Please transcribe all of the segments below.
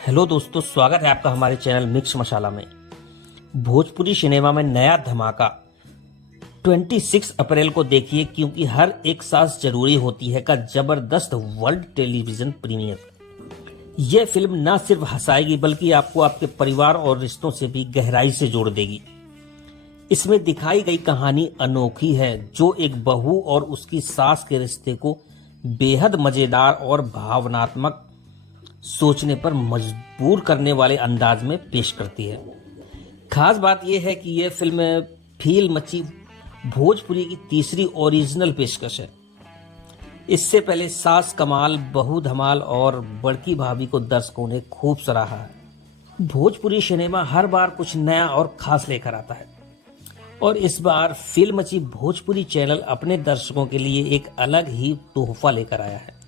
Hello दोस्तों, स्वागत है आपका हमारे चैनल मिक्स मसाला में। भोजपुरी सिनेमा में नया धमाका 26 अप्रैल को देखिए, क्योंकि हर एक सांस जरूरी होती है का जबरदस्त वर्ल्ड टेलीविजन प्रीमियर। यह फिल्म न सिर्फ हंसाएगी बल्कि आपको आपके परिवार और रिश्तों से भी गहराई से जोड़ देगी। इसमें दिखाई गई कहानी अनोखी है, जो एक बहू और उसकी सास के रिश्ते को बेहद मजेदार और भावनात्मक सोचने पर मजबूर करने वाले अंदाज में पेश करती है। खास बात यह है कि यह फिल्म फील मची भोजपुरी की तीसरी ओरिजिनल पेशकश है। इससे पहले सास कमाल, बहू धमाल और बड़की भाभी को दर्शकों ने खूब सराहा है। भोजपुरी सिनेमा हर बार कुछ नया और खास लेकर आता है, और इस बार फिल्म मची भोजपुरी चैनल अपने दर्शकों के लिए एक अलग ही तोहफा लेकर आया है।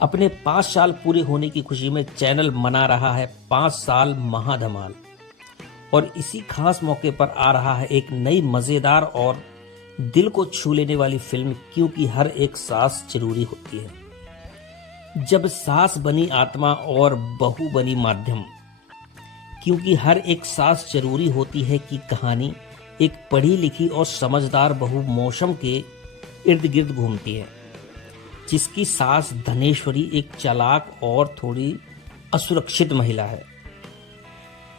अपने 5 साल पूरे होने की खुशी में चैनल मना रहा है 5 साल महाधमाल, और इसी खास मौके पर आ रहा है एक नई मजेदार और दिल को छू लेने वाली फिल्म, क्योंकि हर एक सास जरूरी होती है। जब सास बनी आत्मा और बहू बनी माध्यम, क्योंकि हर एक सास जरूरी होती है कि कहानी एक पढ़ी लिखी और समझदार बहू मौसम के इर्द गिर्द घूमती है, जिसकी सास धनेश्वरी एक चालाक और थोड़ी असुरक्षित महिला है।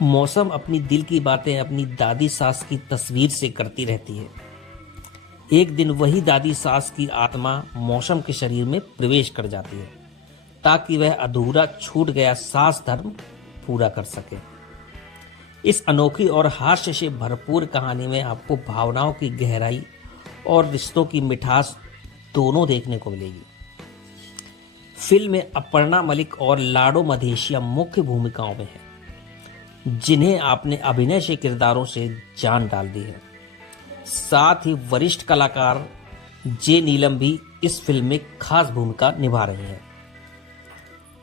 मौसम अपनी दिल की बातें अपनी दादी सास की तस्वीर से करती रहती है। एक दिन वही दादी सास की आत्मा मौसम के शरीर में प्रवेश कर जाती है, ताकि वह अधूरा छूट गया सास धर्म पूरा कर सके। इस अनोखी और हास्य से भरपूर कहानी में आपको भावनाओं की गहराई और रिश्तों की मिठास दोनों देखने को मिलेगी। फिल्म में अपर्णा मलिक और लाडो मधेशिया मुख्य भूमिकाओं में हैं, जिन्हें आपने अभिनय से किरदारों से जान डाल दी है। साथ ही वरिष्ठ कलाकार जे नीलम भी इस फिल्म में खास भूमिका निभा रहे हैं।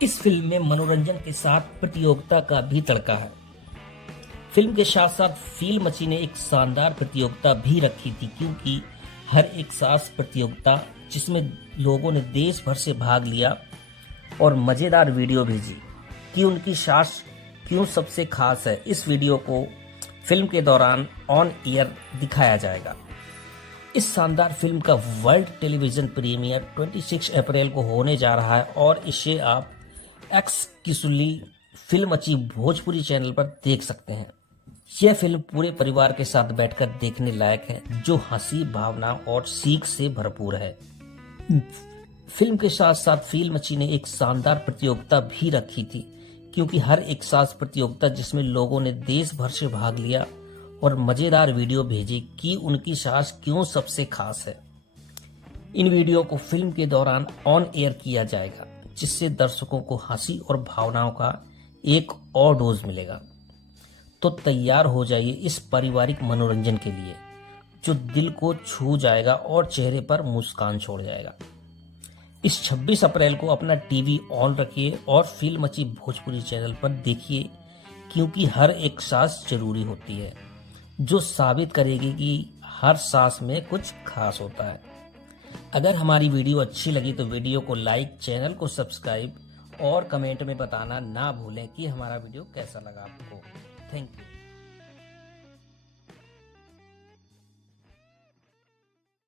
इस फिल्म में मनोरंजन के साथ प्रतियोगिता का भी तड़का है। फिल्म के साथ साथ फिल्म मची ने एक शानदार प्रतियोगिता भी रखी थी, क्योंकि हर एक सास प्रतियोगिता, जिसमें लोगों ने देश भर से भाग लिया और मजेदार वीडियो भेजी कि उनकी सास क्यों सबसे खास है। इस वीडियो को फिल्म के दौरान ऑन एयर दिखाया जाएगा। इस शानदार फिल्म का वर्ल्ड टेलीविजन प्रीमियर 26 अप्रैल को होने जा रहा है, और इसे आप एक्सक्लूसिवली फिल्म मची भोजपुरी चैनल पर देख सकते हैं। यह फिल्म पूरे परिवार के साथ बैठकर देखने लायक है, जो हंसी, भावना और सीख से भरपूर है। फिल्म के साथ साथ फिल्म मची ने एक शानदार प्रतियोगिता भी रखी थी, क्योंकि हर एक सास प्रतियोगिता, जिसमें लोगों ने देश भर से भाग लिया और मजेदार वीडियो भेजे कि उनकी सास क्यों सबसे खास है। इन वीडियो को फिल्म के दौरान ऑन एयर किया जाएगा, जिससे दर्शकों को हंसी और भावनाओं का एक और डोज मिलेगा। तो तैयार हो जाइए इस पारिवारिक मनोरंजन के लिए, जो दिल को छू जाएगा और चेहरे पर मुस्कान छोड़ जाएगा। इस 26 अप्रैल को अपना टीवी ऑन रखिए और फिल्म मची भोजपुरी चैनल पर देखिए, क्योंकि हर एक सास जरूरी होती है, जो साबित करेगी कि हर सास में कुछ खास होता है। अगर हमारी वीडियो अच्छी लगी तो वीडियो को लाइक, चैनल को सब्सक्राइब और कमेंट में बताना ना भूलें कि हमारा वीडियो कैसा लगा आपको। Thank you.